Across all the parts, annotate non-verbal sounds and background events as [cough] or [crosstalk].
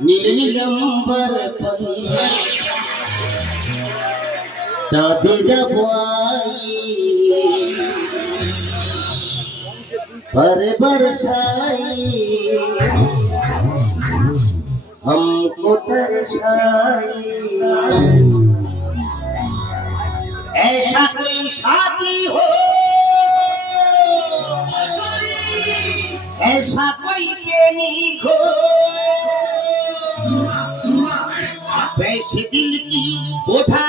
নীল নীলম্বর পন্না চাঁদে যাব पर बरसाई हमको तरसाई ऐसा कोई शादी हो ऐसा कोई प्रेमी हो वैसे दिल की बोझा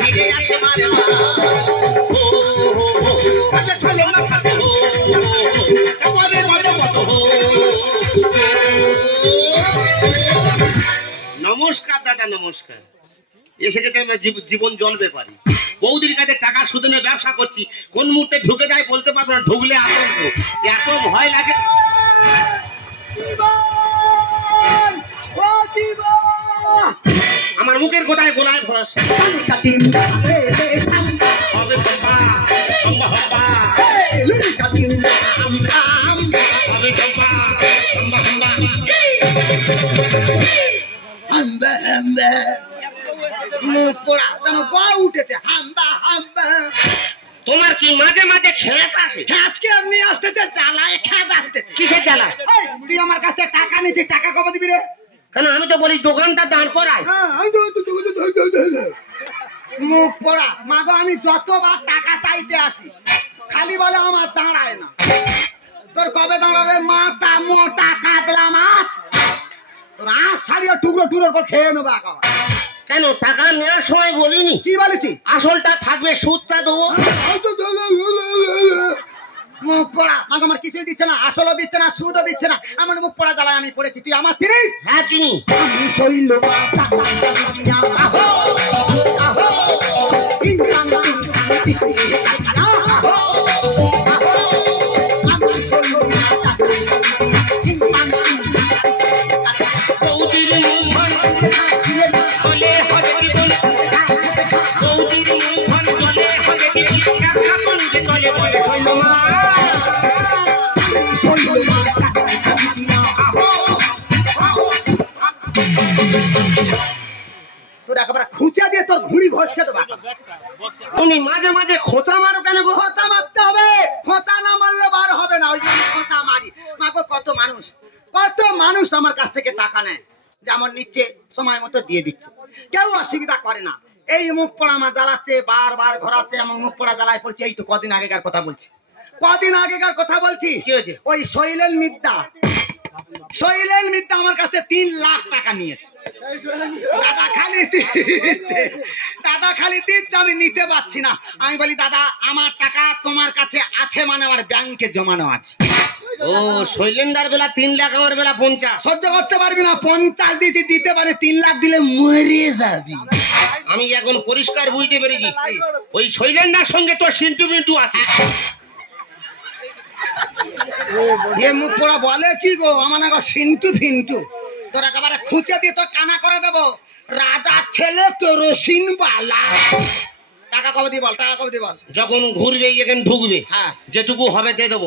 ফিরে আসে ও হো হো নমস্কার দাদা, নমস্কার। এসে থেকে আমরা জীবন জ্বলবে পারি বৌদির কাছে টাকা সুদে ব্যবসা করছি। কোন মুহূর্তে ঢুকে যায় বলতে পারব না, ঢুকলে আতঙ্ক। এত ভয় লাগে। আমার মুখের গোদায় গোলায় ভরাস। হম্বা, হম্বা, মুখ পোড়া যেন পা উঠেছে। হাম্বা হাম্বা। তোমার কি মাঝে মাঝে খেত আসে? আজকে আপনি আসতেছে জ্বালায় খাদ আসতেছে কিসের জ্বালা? এই, তুই আমার কাছে টাকা নিচ্ছিস টাকা কবে দিবি রে? কেন আমি তো বলি দোকানটা দাঁড় করাই হ্যাঁ। মুখ পোড়া। মাগো আমি যতবার টাকা চাইতে আসি খালি বলে আমার দাঁড়ায় না। তোর কবে দাঁড়াবে? মাথা মোটা কাতলা মাছ। তোর আঁশ ছাড়িয়ে টুকরো টুকরো করে খেয়ে নেব একেবারে। কেন টাকা নেওয়ার সময় বলিনি? কি বলেছি আসলটা থাকবে সুদটা দেবো। মুখ পড়া মাগ আমার কিছুই দিচ্ছে না আসলও দিচ্ছে না সুদও দিচ্ছে না আমার মুখ পড়া জ্বালায় আমি পড়েছি তুই আমার তিরিস হ্যাঁ চিনি আমি শৈল বৌদির মুখন তোর একেবারে খুঁচিয়া দিয়ে তোর ঘুড়ি ঘষে দেবো। তুমি মাঝে মাঝে খোঁচা মারো কেন খোঁচা মারতে হবে। খোঁচা না মারলে বার হবে না ওই জন্য খোঁচা মারি। মাগো কত মানুষ কত মানুষ আমার কাছ থেকে টাকা নেয় যেমন নিচ্ছে সময় মতো দিয়ে দিচ্ছে। কেউ অসুবিধা করে না। এই মুখ পোড়া আমার জ্বালাচ্ছে বারবার ঘোরাচ্ছে এমন মুখ পোড়া জ্বালায় পড়ছে। এই তো কদিন আগেকার কথা বলছি। কদিন আগেকার কথা বলছি? ওই শৈলেন মিদ্যা শৈলেন মিদ্যা আমার কাছে তিন লাখ টাকা নিয়েছে। দাদা খালি দাদা খালি দিচ্ছে আমি নিতে পারছি না। আমি বলি দাদা আমার টাকা তোমার কাছে আছে মানে আমার ব্যাংকে জমানো আছে। ও শৈলেন্দার বেলা তিন লাখ আমার বেলা পঞ্চাশ। সহ্য করতে পারবি না পঞ্চাশ দিতে দিতে পারে তিন লাখ দিলে মরে যাবি। আমি এখন পরিষ্কার বুঝতে পেরেছি। ওই শৈলেন্দার সঙ্গে তোর সিন্টু মিন্টু আছে। এ মুখ পোড়া বলে কি গো? আমার না সিন্টু ফিন্টু। তোর একেবারে খুঁচে দিয়ে তোর কানা করে দেবো। রাজা ছেলে কেরোসিন বালা। টাকা কবে দিয়ে বল টাকা কবে দিয়ে বল? যখন ঘুরবে এখানে ঢুকবে। হ্যাঁ। যেটুকু হবে দিয়ে দেবো।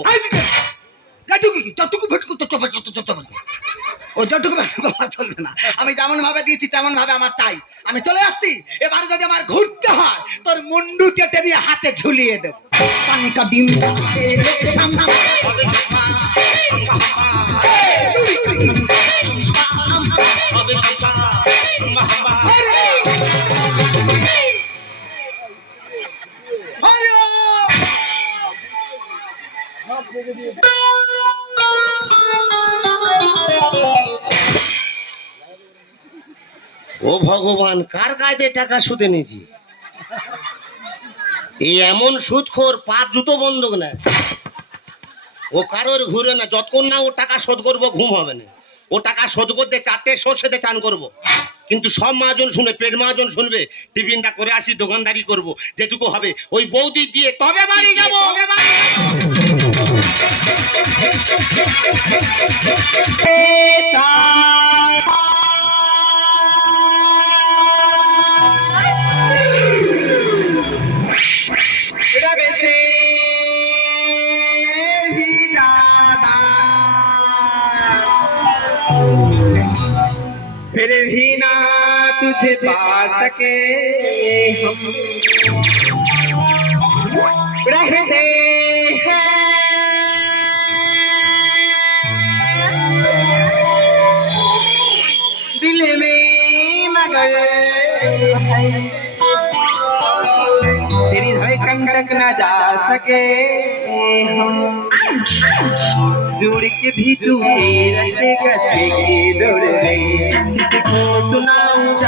যেটুকু কি? যতটুকু ভেটুকু তো চপ চপ চপ ও যতটুকু চলবে না। আমি যেমন ভাবে দিয়েছি তেমন ভাবে আমার চাই। আমি চলে যাচ্ছি। এবার যদি আমার ঘুরতে হয়, তোর মুন্ডু কেটে দিয়ে হাতে ঝুলিয়ে দেব। পানিকা ডিম সামনা ও ভগবান, কার কায়দে টাকা সুদে নিয়েছি? এই এমন সুদখোর পা জুতো বন্ধক না ও কারোর ঘুরে না, যতক্ষণ না ও টাকা শোধ করব, ঘুম হবে না। ও টাকা শোধ করতে চারটে সর্ষেতে চান করব। কিন্তু সব মাজন শুনে পেট মাজন শুনবে, টিফিনটা করে আসি, দোকানদারি করব। যেটুকু হবে ওই বৌদি দিয়ে তবে বাড়ি যাব तुझे पा सके हम। रहते हैं। दिल में मगर तेरी न जा सके हम। दूर के भी तू मेरा गते के दौड़ को सुनाऊं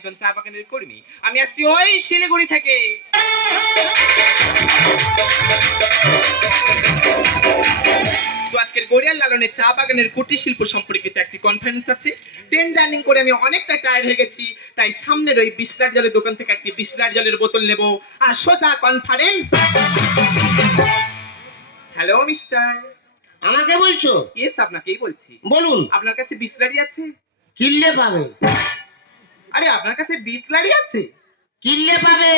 একজন চা বাগানের কর্মী। আমি আসছি ওই শিলিগুড়ি থেকে। আজকের গড়িয়াল লালনের চা বাগানের কুটির শিল্প সম্পর্কিত একটি কনফারেন্স আছে। ট্রেন জার্নিং করে আমি অনেকটা টায়ার্ড হয়ে গেছি তাই সামনের ওই বিসলার জলের দোকান থেকে একটি বিসলার জলের বোতল নেব। আর সোজা কনফারেন্স হ্যালো মিস্টার আমাকে বলছো? ইয়েস আপনাকেই বলছি। বলুন। আপনার কাছে বিসলারি আছে? কিনলে পাবে। আরে আপনার কাছে বিসলারি আছে? কিনলে পাবে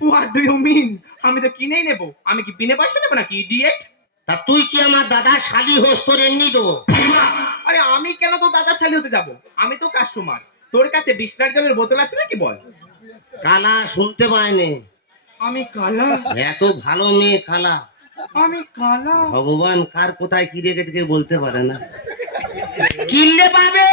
হোয়াট ডু ইউ মিন আমি তো কিনেই নেব। আমি কি বিনে পয়সা নেব নাকি ইডিয়েট তা তুই কি আমার দাদা শালি হোস তোর এমনি দেবো? আরে আমি কেন তো দাদা শালি হতে যাব? আমি তো কাস্টমার তোর কাছে বিসলার জলের বোতল আছে নাকি বল? কানা শুনতে পায়নি আমি কালা। এত ভালো মেয়ে খালা আমি কালা। ভগবান কার কোথায় কি রেখেছে কেউ বলতে পারে না। কিনলে পাবে!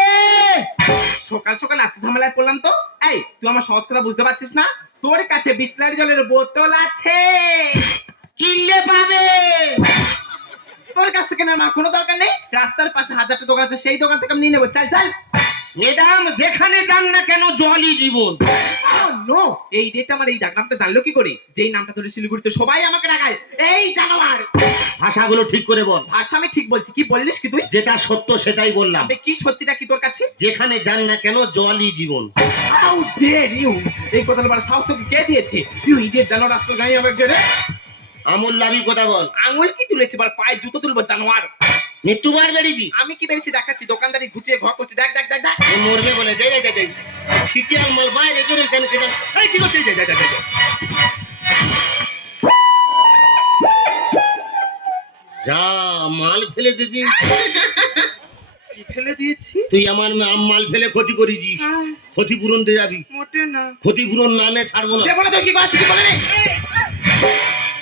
সকাল সকাল আছে ঝামেলায় পড়লাম তো। এই তুই আমার সহজ কথা বুঝতে পারছিস না? তোর কাছে বিসলারি জলের বোতল আছে। কিনলে পাবে! তোর কাছ থেকে না কোনো দরকার নেই। রাস্তার পাশে হাজারটা দোকান আছে সেই দোকান থেকে আমি নিয়ে নেব। চাল চাল। ম্যাডাম যেখানে যান না কেন জলই জীবন। নো এই ডেট আমার এই ডাক নামটা জানলো কি করে? যেই নামটা ধরে শিলিগুড়িতে সবাই আমাকে ডাকায় এই জানোয়ার! ভাষাগুলো ঠিক করে বল। ভাষা আমি ঠিক বলছি কি বললিস কি তুই? যেটা সত্য সেটাই বললাম। আবে কি সত্যিটা কি তোর কাছে? যেখানে যান না কেন জলই জীবন। হাউ ডেয়ার ইউ এই কথাটা বলার সাহস তোকে কে দিয়েছে? ইউ ইডিয়েট জানোয়ার আজকে গায়ে হবে কে রে। আমুল লাভি কথা বল। আঙুল কি তুলেছে বল পায়ে জুতো তুলবো জানোয়ার। মৃত্যুবার বেরিয়েছি আমি কি বেরিয়েছি? দেখাচ্ছি। দোকানদারি ঘুচিয়ে ঘর করছি। দেখ দেখ দেখ দেখ। মরবে বলে মাল বাইরে করে কেন কে জানে এই ঠিক আছে যা মাল ফেলে দিয়েছি। ফেলে দিয়েছি? তুই আমার মাল ফেলে ক্ষতি করেছিস। ক্ষতিপূরণ দিয়ে যাবি। মোটে না। ক্ষতিপূরণ না নে ছাড়বো না। তো কি বলে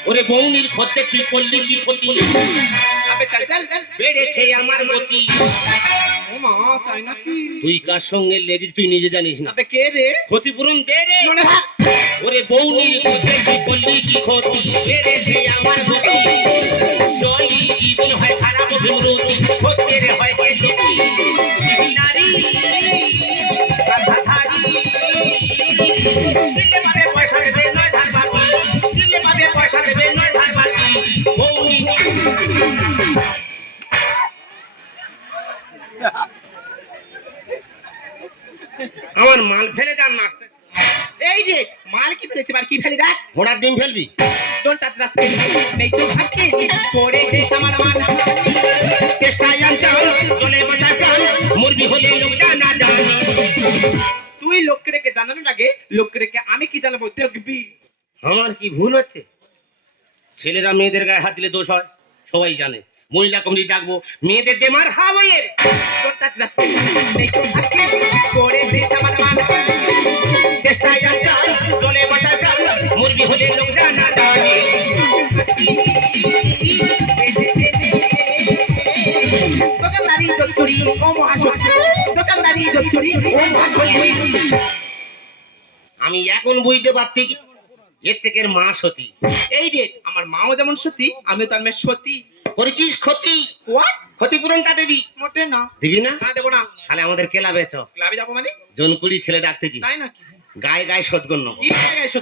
ওরে বৌনির খদ্দে তুই করলি কি ক্ষতি আবে চল চল বেড়েছে আমার মতি। ও মা তাই নাকি? তুই কার সঙ্গে লেগেছিস তুই নিজে জানিস না। কে রে? ক্ষতিপূরণ দে রে। ওরে বউ খদ্দে তুই করলি কি ক্ষতি। বেড়েছে আমার মতি। জলি জীবন হয় খারাপ বিমরতি খদ্দের হয় কেলি আমার মাল ফেলে যান নাচতে এই রে মাল কি ফেলেছে আর কি ফেলি দেখ ঘোড়ার ডিম ফেলবি? ডোন্ট টাচ রাস নেই তো ভাবকে পড়ে যে আমার আমার চেষ্টায় আনচাল চলে বাঁচায় প্রাণ। মুরবি হলে লোক জানা জানি। তুই লোককে রেখে জানানোর আগে লোককে রেখে আমি কি জানাব? দেখবি। আমার কি ভুল হচ্ছে? ছেলেরা মেয়েদের গায়ে হাত দিলে দোষ হয় সবাই জানে। মহিলা কমিটি ডাকবো, মেয়েদের দেমার আমার চেষ্টায় মুরবি হলে লোক দোকানদারি আমি এখন বুঝতে পারছি এর থেকে মা সতী। এই রে আমার মাও যেমন সতী আমি তার মেয়ে সতী। করেছিস ক্ষতি? হোয়াট ক্ষতিপূরণটা দিবি। মোটে না। দিবি না? না দেবো না। তাহলে আমাদের ক্লাবে চ ক্লাবে যাব মানে? জনকুড়ি ছেলে ডাকতেছি। তাই নাকি? গায়ে গায়ে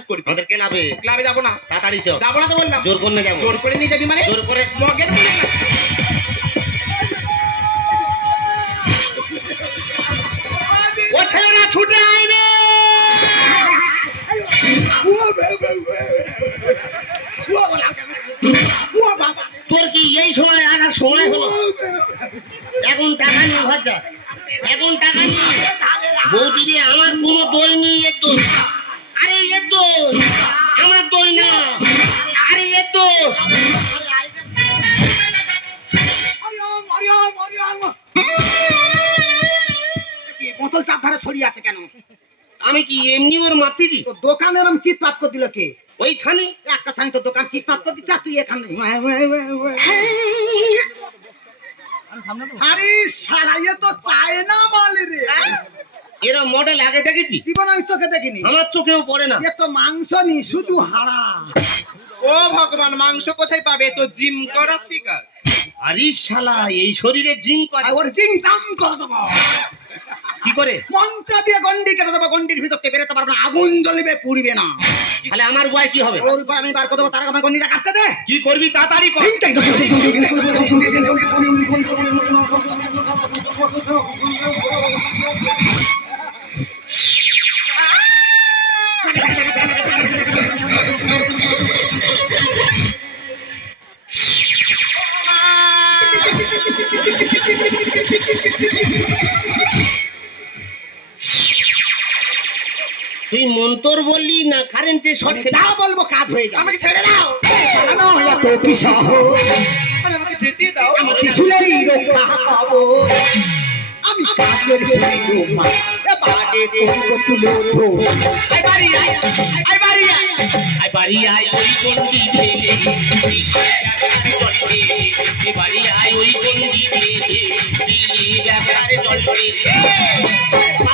করবি আমাদের ক্লাবে? ক্লাবে যাব না। তাড়াতাড়ি চ যাব না তো বললাম। জোর করে যাব। জোর করে নিয়ে যাবি মানে? জোর করে। মগের। ও ছেলেরা ছুটে আয় রে! তোর কি এই সময় আসার সময় হলো? এখন টাকা নিয়ে ঘর এখন টাকা নিয়ে। বৌদি রে আমার কোনো দই নেই এর দোষ। আরে এর দোষ। আমার দই না। আরে এর দোষ। বোতল চাপ ধারে ছড়িয়ে আছে কেন? আমি কি এমনি ওর মাতিছি তো দোকানে এরম চিৎপাত করে দিল কে? ওই ছানি একটা ছানি তো দোকান চিৎপাত করে দিচ্ছে আর তুই এখানে? আরে সারা এ তো চায় না বলে রে। এরা মডেল আগে দেখেছি। জীবন আমি চোখে দেখিনি। আমার চোখেও পড়ে না। এ তো মাংস নি শুধু হাড়া। ও ভগবান মাংস কোথায় পাবে? তো জিম করার আছে আরে শালা এই শরীরে জিম করে। আর ওর জিং জাম করে দেবো। কি করে? মন্ত্র দিয়ে গন্ডি কেটে দেবো গন্ডির ভিতর থেকে বেরোতে পারবে না আগুন জ্বলিবে পুড়বে না। তাহলে আমার উপায় কি হবে? ওর উপায় আমি বার করে দেবো তার আগে গন্ডিটা কাটতে দে। কি করবি তাড়াতাড়ি কর। [laughs] তুই মন্তর বললি না কারেন্টে শর্ট যা বলব কাজ হয়ে যাবে। আমাকে ছেড়ে দাও। চালানো এত কি আমাকে যেতে দাও। আমার ত্রিশুলেরই রক্ষা পাবো। আমি কাজের এবারে করব তুলো ধো আই বাড়ি আয় আই বাড়ি আয়। আই বাড়ি আয় ওই গন্ডি ফেলে বাড়ি আয় ওই গন্ডি ফেলে দিলি ব্যাপারে চলবে চালানো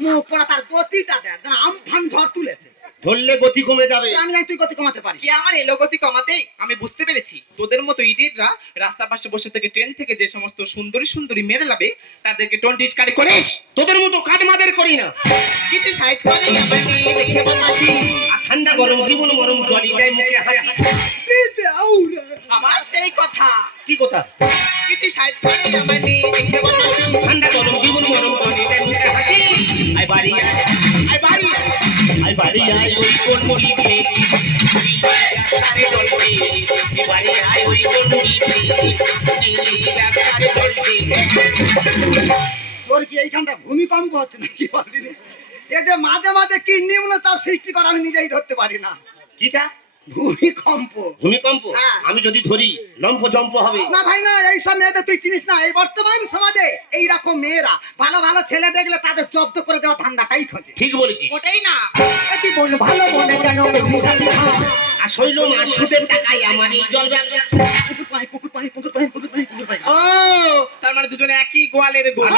মুখ পড়া তার গতিটা দেখ আমফান ঝড় তুলেছে। ধরলে গতি কমে যাবে। আমি জানি তুই কত কমাতে পারিস। কি আমার এলোগতি কমাতে আমি বুঝতে পেরেছি। তোদের মতো ইডিয়েটরা রাস্তার পাশে বসে থেকে ট্রেন থেকে যে সমস্ত সুন্দরী সুন্দরী মেরে লাবে তাদেরকে টোয়েন্টি কারি করিস। তোদের মতো কাজ মাদের করি না। কিছু সাইজ করে আমাকে দেখে বদমাশি। ঠান্ডা গরম জীবন মরম জলি দেয় মুখে হাসি। আমার সেই কথা। কি কথা? কিছু সাইজ করে বদমাশি ঠান্ডা গরম জীবন দেয় মুখে হাসি। আই বাড়ি আই বাড়ি আই বাড়ি আয় ওই কোন মুড়ি দিয়ে। সারে জলতে আই বাড়ি আয় ওই কোন মুড়ি দিয়ে সারে জলতে তোর কি এইখানটা ভূমিকম্প হচ্ছে নাকি বলবি রে? এতে মাঝে মাঝে কি নিম্ন চাপ সৃষ্টি করা আমি নিজেই ধরতে পারি না। কি চা? ভূমিকম্প। ভূমিকম্প? হ্যাঁ। আমি যদি ধরি লম্ফ জম্প হবে। না ভাই না এইসব মেয়েদের তুই চিনিস না? এই বর্তমান সমাজে এইরকম মেয়েরা ভালো ভালো ছেলে দেখলে তাদের জব্দ করে দেওয়া ধান্দাটাই খোঁজে। ঠিক বলেছিস। ওটাই না। এটি বল ভালো বলে কেন? আর শৈল মাস সুদের টাকায় আমার এই জল ব্যবসা। পুকুর পানি পুকুর পানি পুকুর পানি পুকুর পানি পুকুর পানি ও! তার মানে দুজনে একই গোয়ালের গোল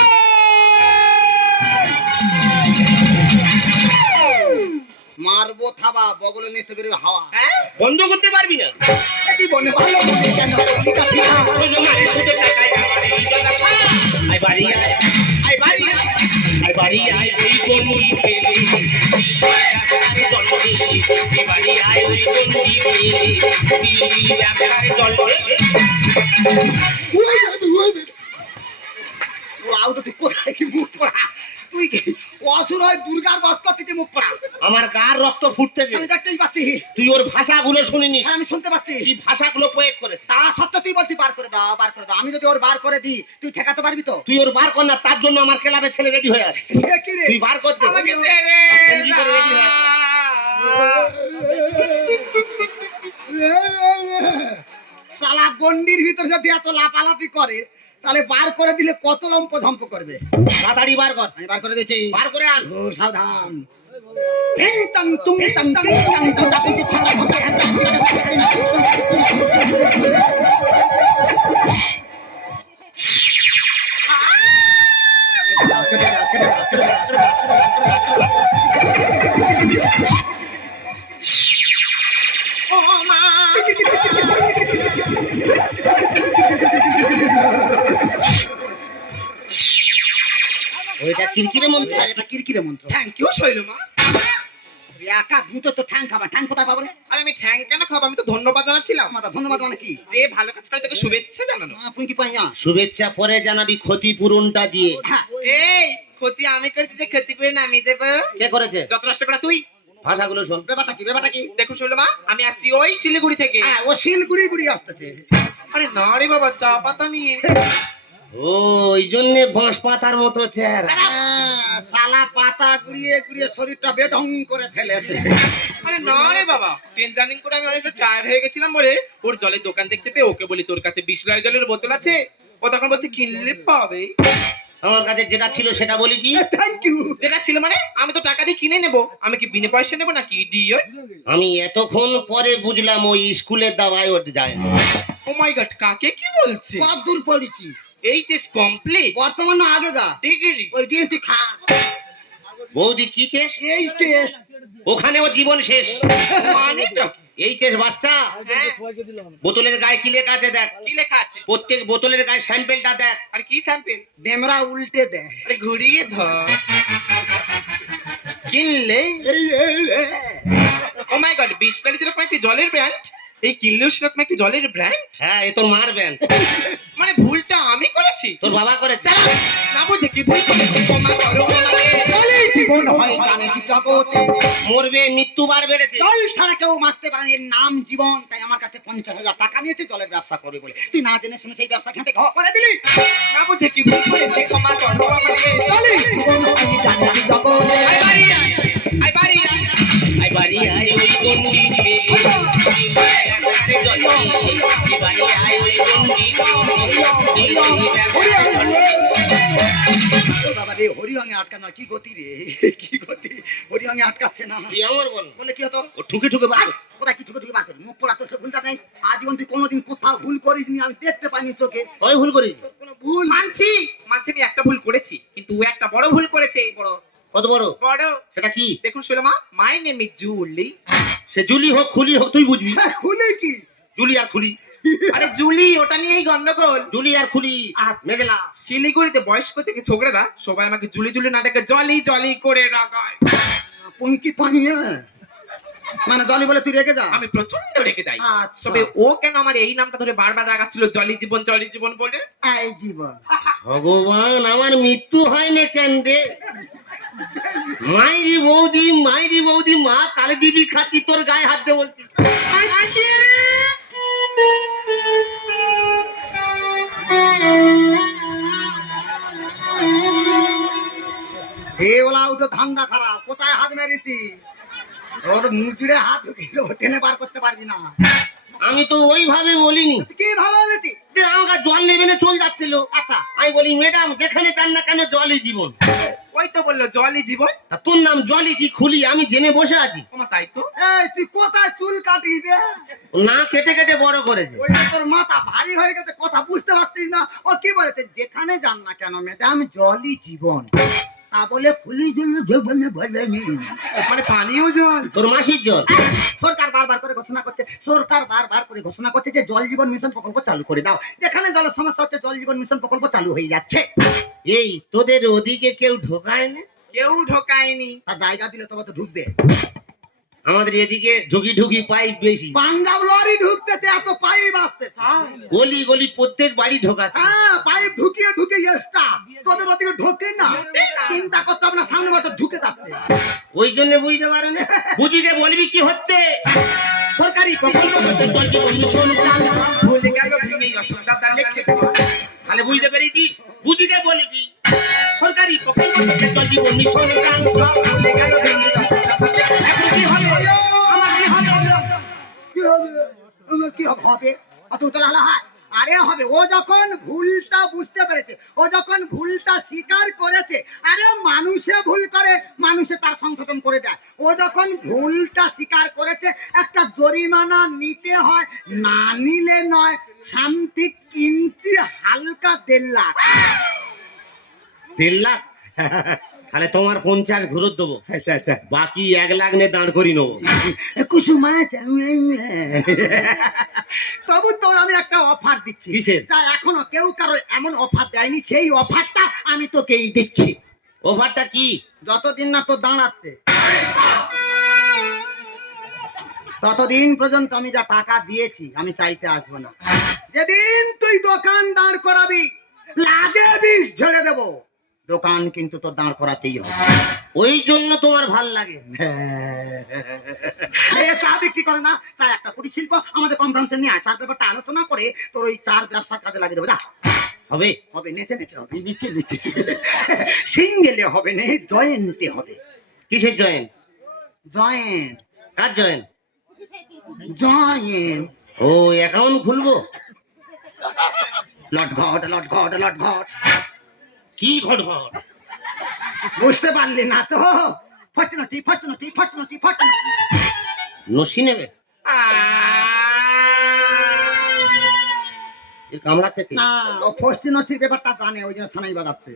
মারবো থাবা বগলে নিতে বেরোবে হাওয়া। হ্যাঁ? বন্ধ করতে পারবি না। এটি বলে ভালো কেন? টাকায় আমার এই জল আই বাড়ি আই বাড়ি আই বাড়ি আয় ওই বাড়ি ওই জল তো তুই কোথায় কি মুখ পড়া? তুই কি অসুর হয় দুর্গার থেকে মুখ পড়া। আমার গার রক্ত ফুটতেছে আমি দেখতেই পাচ্ছি। তুই ওর ভাষাগুলো শুনিনি। হ্যাঁ আমি শুনতে পাচ্ছি। তুই ভাষাগুলো প্রয়োগ করেছে তা সত্ত্বেও তুই বলছি বার করে দাও বার করে দাও। আমি যদি ওর বার করে দিই তুই ঠেকাতে পারবি তো? তুই ওর বার কর না তার জন্য আমার ক্লাবে ছেলে রেডি হয়ে আছে। সে কি রে? তুই বার কর দে আমাকে ছেড়ে করে হয়ে আছে। সালা গন্ডির ভিতর যদি এত লাপালাপি করে তাহলে বার করে দিলে কত লম্প ঝম্প করবে? তাড়াতাড়ি বার কর। আমি বার করে দিচ্ছি। বার করে আন। সাবধান। টাং টাং টাং টাং টাং টাং ও মা ওইটা কিরকিরে মন্ত্র? এটা কিরকিরে মন্ত্র? থ্যাংক ইউ শৈলমা। একা গুঁতো তো ঠ্যাং খাবা ঠ্যাং কোথায় পাবো রে? আর আমি থ্যাংক কেন খাব? আমি তো ধন্যবাদ জানাচ্ছিলাম। মাতা ধন্যবাদ মানে কি? যে ভালো কাজ করে তাকে শুভেচ্ছা জানানো। আপনি কি পাইয়া? শুভেচ্ছা পরে জানাবি ক্ষতিপূরণটা দিয়ে। হ্যাঁ। এই ক্ষতি আমি করেছি যে ক্ষতি করে নামিয়ে দেবো। কে করেছে? যত নষ্ট করা তুই। ভাষাগুলো শোন। ব্যাপারটা কি? ব্যাপারটা কি? দেখো শৈলমা আমি আসছি ওই শিলিগুড়ি থেকে। হ্যাঁ ও শিলগুড়ি গুড়ি আসতেছে। আরে না রে বাবা চা পাতা নিয়ে। ও ওই জন্যে বাঁশ পাতার মতো চেহারা। হ্যাঁ, পাতা গুড়িয়ে গুড়িয়ে শরীরটা বেঢং করে ফেলেছে। আরে না রে বাবা ট্রেন জার্নি করে আমি অনেকটা টায়ার্ড হয়ে গেছিলাম বলে ওর জলের দোকান দেখতে পেয়ে ওকে বলি তোর কাছে বিশলার জলের বোতল আছে? ও তখন বলছে কিনলে পাবে। আমার কাছে যেটা ছিল সেটা বলেছি থ্যাংক ইউ যেটা ছিল মানে আমি তো টাকা দিয়ে কিনে নেব। আমি কি বিনা পয়সা নেব নাকি ইডিয়ট আমি এতক্ষণ পরে বুঝলাম ওই স্কুলের দাওয়ায় ওর যায় না। ও মাই গড কাকে কি বলছে? কত দূর পড়েছি? এই যে কমপ্লিট বর্তমান না আগে গা ডিগ্রি ওই দিন তুই খা। বৌদি কি চেস? এই টেস্ট ওখানে ও জীবন শেষ। [laughs] মানেটা কি? বাচ্চা? হ্যাঁ। বোতলের গায়ে কি লেখা আছে দেখ? কি লেখা আছে? প্রত্যেক বোতলের গায়ে স্যাম্পেলটা দেখ। আর কি স্যাম্পেল? ডেমরা উল্টে দেখ আরে ঘুরিয়ে ধর। কিনলে। ও মাই গড বিশলারি যেরকম একটি জলের ব্র্যান্ড? এই কিনলেও সেরকম একটি জলের ব্র্যান্ড? হ্যাঁ এ তোর মারবেন মানে [laughs] ভুলটা আমি করেছি? তোর বাবা করেছে। না বুঝে কি ভুল করেছি? ক্ষমা করো চলেই জীবন হয় জানেছি জগতে। মরবে মৃত্যু বার বেড়েছে। জল ছাড়া কেউ বাঁচতে পারে এর নাম জীবন। তাই আমার কাছে পঞ্চাশ হাজার টাকা নিয়েছে জলের ব্যবসা করে বলে। তুই না জেনে শুনে সেই ব্যবসা খেতে ঘ করে দিলি? না বুঝে কি ভুল করেছি? ক্ষমা করো চলেই জীবন হয় জানেছি জগতে আয় বাড়ি আয়। বাড়ি আই বাড়ি আয় ওই গন্ডিতে আরে জল এই বাড়ি আয় ওই গন্ডিতে বাবা আটকানো কি গতি রে? কি গতি? হরিয়ঙে আটকাচ্ছে না। আমার বল? বলে কি হতো? ঠুকে ঠুকে বার কোথায় কি ঠুকে ঠুকে বার করি? মুখ পড়া তো সে ভুলটা নেই। আজীবন তুই কোনোদিন কোথাও ভুল করিসনি আমি দেখতে পাইনি চোখে কয় ভুল করিস? ভুল? মানছি। মানছি আমি একটা ভুল করেছি কিন্তু ও একটা বড় ভুল করেছে। বড় কত বড়? বড়। সেটা কি? দেখুন সুলেমা মাই নেম ইজ জুলি সে জুলি হোক খুলি হোক তুই বুঝবি। হ্যাঁ, খুলে কি? জুলি আর খুলি। আরে জুলি ওটা নিয়েই গন্ডগোল। জুলি আর খুলি মেঘলা। শিলিগুড়িতে বয়স্ক থেকে ছোকরারা সবাই আমাকে জুলি জুলি না ডেকে জলি জলি করে রাখায় পঙ্কি পানিয়ে মানে জলি বলে তুই রেখে যা। আমি প্রচণ্ড রেখে যাই। আচ্ছা। তবে ও কেন আমার এই নামটা ধরে বারবার রাখাচ্ছিল জলি জীবন জলি জীবন বলে? এই জীবন। ভগবান আমার মৃত্যু হয় না কেন রে মাইরি বৌদি মাইরি বৌদি মা কালে দিবি খাচ্ছি তোর গায়ে হাত দে বলছি। এ ওলা উঠো ধান্দা খারাপ কোথায় হাত মেরেছি? ওর মুচড়ে হাত টেনে বার করতে পারবি না। আমি তো ওইভাবে বলিনি। কি ভালো বলেছি আমাকে জল নেবে চল যাচ্ছিল। আচ্ছা আমি বলি ম্যাডাম যেখানে চান না কেন জলই জীবন। ওই তো বলল জলই জীবন। তা তোর নাম জলই কি খুলি? আমি জেনে বসে আছি। তোমার তাই তো? এই তুই কোথায় চুল কাটিস রে? না কেটে কেটে বড় করেছে। ওইটা তোর মাথা ভারী হয়ে গেছে কথা বুঝতে পারছিস না। ও কি বলেছে যেখানে যান না কেন মেয়েটা আমি জলই জীবন। তা বলে ফুলি জন্য জীবনে ভরে নেই মানে পানীয় জল? তোর মাসির জল। সরকার বারবার করে ঘোষণা করছে সরকার বারবার করে ঘোষণা করছে যে জল জীবন মিশন প্রকল্প চালু করে দাও। এখানে জলের সমস্যা হচ্ছে জল জীবন মিশন প্রকল্প চালু হয়ে যাচ্ছে। এই তোদের ওদিকে কেউ ঢোকায় না কেউ ঢোকায়নি। তা জায়গা দিলে তবে তো ঢুকবে। আমাদের এদিকে ঢুকি ঢুকি পাইপ বেশি। পাঞ্জাব লরি ঢুকতেছে এত পাইপ আসতেছে। গলি গলি প্রত্যেক বাড়ি ঢোকা হ্যাঁ পাইপ ঢুকিয়ে ঢুকে এসটা তোদের ওদিকে ঢোকে না। চিন্তা করতে হবে না সামনে বছর ঢুকে যাচ্ছে। ওই জন্য বুঝতে পারে না। বুঝিতে বলবি কি হচ্ছে? সরকারি প্রকল্প জীবন মিশন ভুলে গেল ভেঙে অসুবিধা তার লেখে তাহলে বুঝতে পেরেছিস? বুঝিতে বলবি সরকারি প্রকল্প জীবন মিশন ভুলে গেল ভেঙে এখন কি হবে আমার কি হবে কি হবে? কি হবে? অত উতলা হয়। আরে হবে, ও যখন ভুলটা বুঝতে পেরেছে, ও যখন ভুলটা স্বীকার করেছে, আরে মানুষে ভুল করে, মানুষে তার সংশোধন করে দেয়। ও যখন ভুলটা স্বীকার করেছে, একটা জরিমানা নিতে হয়, না নিলে নয়, শান্তি কিনতে হালকা দেড় লাখ। দেড় লাখ? [laughs] তাহলে তোমার পঞ্চাশ ঘুরত দেবো। আচ্ছা আচ্ছা। বাকি এক লাখ নিয়ে দাঁড় করি নেব। কুসুমা তবু তোর আমি একটা অফার দিচ্ছি? যা এখনও কেউ কারও এমন অফার দেয়নি সেই অফারটা আমি তোকেই দিচ্ছি। ওভারটা কি? যতদিন না তোর দাঁড়াচ্ছে। ততদিন পর্যন্ত আমি যা টাকা দিয়েছি আমি চাইতে আসব না। যেদিন তুই দোকান দাঁড় করাবি লাগে বিষ ঝেড়ে দেবো। দোকান কিন্তু তো দাঁড় করাতেই হবে। ওই জন্য তোমার ভালো লাগে। এ চা বিক্রি করে না? চা একটা কুটির শিল্প আমাদের কনফারেন্সে নিয়ে আয়। চার ব্যাপারটা আলোচনা করে তোর ওই চার ব্যবসার কাজে লাগিয়ে দেবো। যা। হবে হবে নেচে নেচে হবে। নেচে নেচে। সিঙ্গেলে হবে না জয়েন্টে হবে। কিসের জয়েন জয়েন্ট। কার জয়েন জয়েন্ট। ও অ্যাকাউন্ট খুলবো? লট ঘট লট ঘট লট ঘট কি ঘট ঘট বুঝতে পারলি না তো। ফটনটি ফটনটি ফটনটি ফটনটি। নসি নেবে? এ কামড়াচ্ছে কি? না ও ফষ্টি নষ্টির ব্যাপারটা জানে ওই জন্য সানাই বাজাচ্ছে।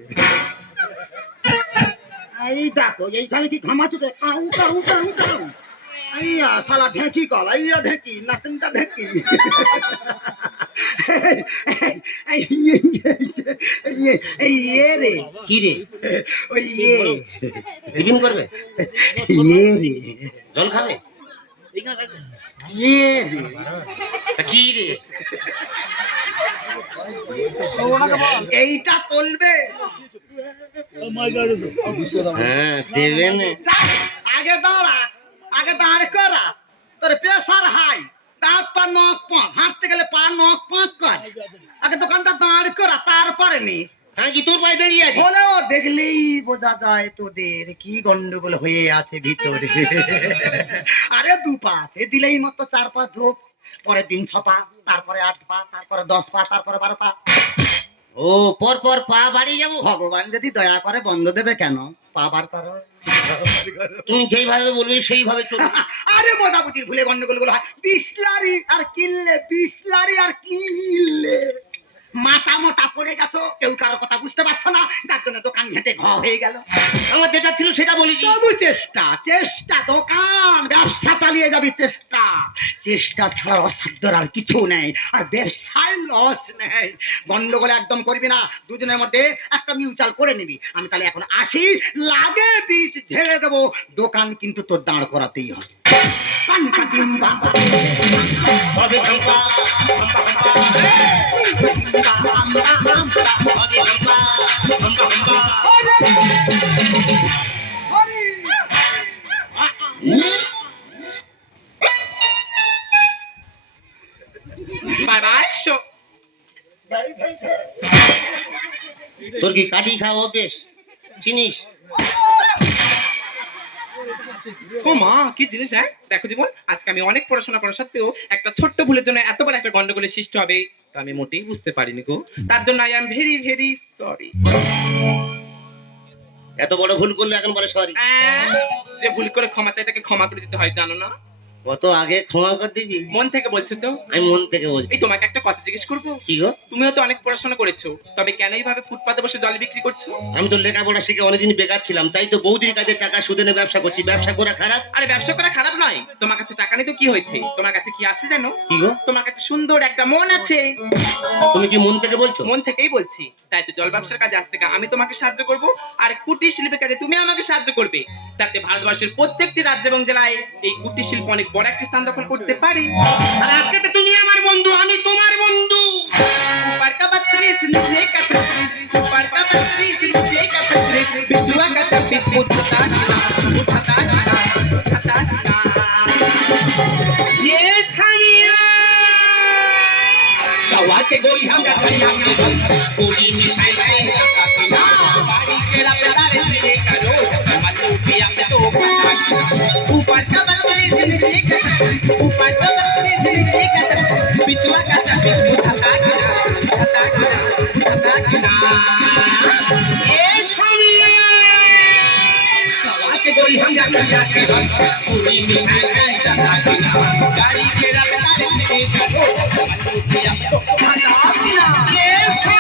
এই দেখো এইখানে কি ঘামাচ্ছে রে? কাউ কাউ কাউ কাউ। আইয়া শালা ঢেঁকি কল আইয়া ঢেঁকি নাতিনটা ঢেঁকি। ইয়ে রে কি রে ওই ইয়ে টিফিন করবে ইয়ে রে জল খাবে ইয়ে রে কি রে এইটা চলবে। হ্যাঁ দেবে আগে দাঁড়া আগে দাঁড় করা। তোর প্রেশার হাই দাঁত পা নখ পাঁক হাঁটতে গেলে পা নখ পাঁক কর। আগে দোকানটা দাঁড় করা তারপরে নিস। হ্যাঁ কি তোর পায়ে দাঁড়িয়ে আছে? হলেও দেখলেই বোঝা যায় তোদের কি গন্ডগোল হয়ে আছে ভিতরে। আরে দু পা আছে দিলেই মতো চার পা ঝোপ পরের দিন ছ পা তারপরে আট পা তারপরে দশ পা তারপরে বারো পা। ও, পর পর, পা বাড়িয়ে যাব। ভগবান যদি দয়া করে বন্ধ দেবে কেন? পা বার করো। তুমি যেইভাবে বলবে সেইভাবে চলো [laughs] আরে মোটামুটির ভুলে গন্ডগোলগুলো হয়। বিসলারি আর কিনলে, বিসলারি আর কিনলে। মাথা মোটা পড়ে গেছো, কেউ কারও কথা বুঝতে পারছ না, যার জন্য দোকান ঘেটে ঘ হয়ে গেল। আমার যেটা ছিল সেটা বলি তবু চেষ্টা চেষ্টা, দোকান, ব্যবসা চালিয়ে যাবি চেষ্টা। চেষ্টা ছাড়া অসাধ্যর আর কিছু নেই, আর ব্যবসায় লস নেই। গন্ডগোল একদম করবি না, দুদিনের মধ্যে একটা মিউচুয়াল করে নিবি। আমি তাহলে এখন আসি, লাগে বীজ ঝেড়ে দেবো। দোকান কিন্তু তোর দাঁড় করাতেই হবে। তোর কি কাটি খাওয়া অভ্যেস? চিনিস? ও মা কি জিনিস হ্যাঁ? দেখো জীবন আজকে আমি অনেক পড়াশোনা করা সত্ত্বেও একটা ছোট্ট ভুলের জন্য এত বড় একটা গন্ডগোলের সৃষ্টি হবে তো আমি মোটেই বুঝতে পারিনি গো। তার জন্য I am very very sorry এত বড় ভুল করলে এখন বলে সরি যে ভুল করে ক্ষমা চাই তাকে ক্ষমা করে দিতে হয় জানো না? কত আগে ক্ষমা করে দিয়েছি। মন থেকে বলছো তো? আমি মন থেকে বলছি। এই তোমাকে একটা কথা জিজ্ঞেস করব? কি গো? তুমিও তো অনেক পড়াশোনা করেছ তবে কেন এইভাবে ফুটপাতে বসে জল বিক্রি করছ? আমি তো লেখাপড়া শিখে অনেকদিন বেকার ছিলাম তাই তো বৌদির কাছে টাকা সুদে নিয়ে ব্যবসা করছি। ব্যবসা করা খারাপ? আরে ব্যবসা করা খারাপ নয়। তোমার কাছে টাকা নেই তো কি হয়েছে? তোমার কাছে কি আছে জানো কি গো? তোমার কাছে সুন্দর একটা মন আছে। তুমি কি মন থেকে বলছো? মন থেকেই বলছি। তাই তো জল ব্যবসার কাজে আজ থেকে আমি তোমাকে সাহায্য করব আর কুটির শিল্পের কাজে তুমি আমাকে সাহায্য করবে। যাতে ভারতবর্ষের প্রত্যেকটি রাজ্য এবং জেলায় এই কুটির শিল্প অনেক বড় একটা স্থান দখল করতে পারে আর আজকে তো তুমি আমার বন্ধু আমি তোমার বন্ধু ऊपर का बत्तीस नीचे का छत्तीस ऊपर का बत्तीस नीचे का छत्तीस बिजुआ का छत्तीस उठता उठता उठता ये छानिया दवा के गोली हम डकरिया के गोली में छाई छाई गाड़ी के रफ्तार से करो मलूटिया में तो ऊपर बिचवा का सफिस मुठा का ना था का ना था का ना ए छोड़िए सवात गोरी हम जा जा के हम पूरी मिठाई का था का ना गाड़ी के रफ्तार में देखो बंदूकिया तो हटा ना ए